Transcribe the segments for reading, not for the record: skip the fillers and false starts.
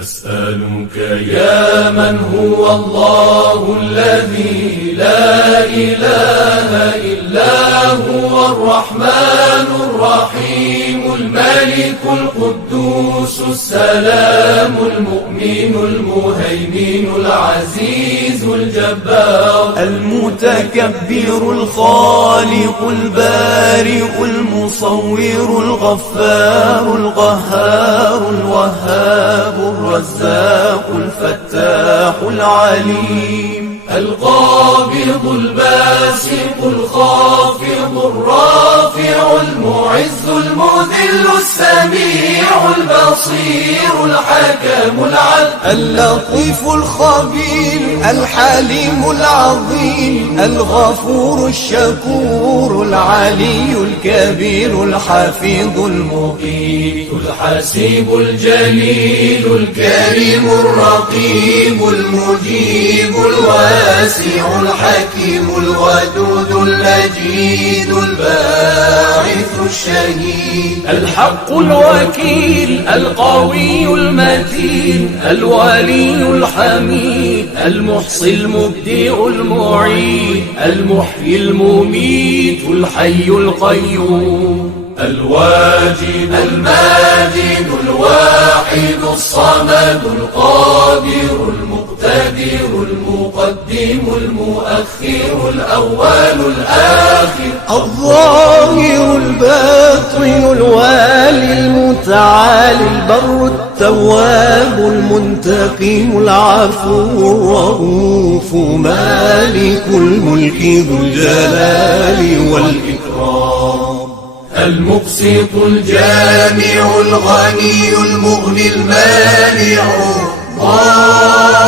نسألك يا من هو الله الذي لا إله إلا هو الرحمن الرحيم الملك القدوس السلام المؤمن المهيمن العزيز الجبار المتكبر الخالق البارئ المصور الغفار القهار الوهاب الرزاق الفتاح العليم القابض الباسط الخافض الرافع المعز المذل السميع البصير الحكم العدل اللطيف الخبير الحليم العظيم الغفور الشكور العلي الكبير الحفيظ المقيت الحسيب الجليل الكريم الرقيب المجيب الواسع الحكيم الودود المجيد الباعث الشهيد الحق الوكيل القوي المتين الولي الحميد المحصي المبدع المعيد المحيي المميت الحي القيوم الواجد الماجد الواحد الصمد القادر المقتدر المقدم المؤخر الأول الآخر الظاهر الباطن الوالي المتعالي البر التواب المنتقم العفو الرؤوف مالك الملك ذو الجلال والإكرام المقسط الجامع الغني المغني المانع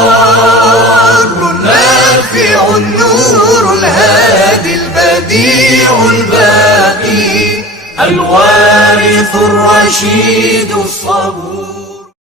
الضار النافع النور الهادي البديع الباقي الوارث الرشيد الصبور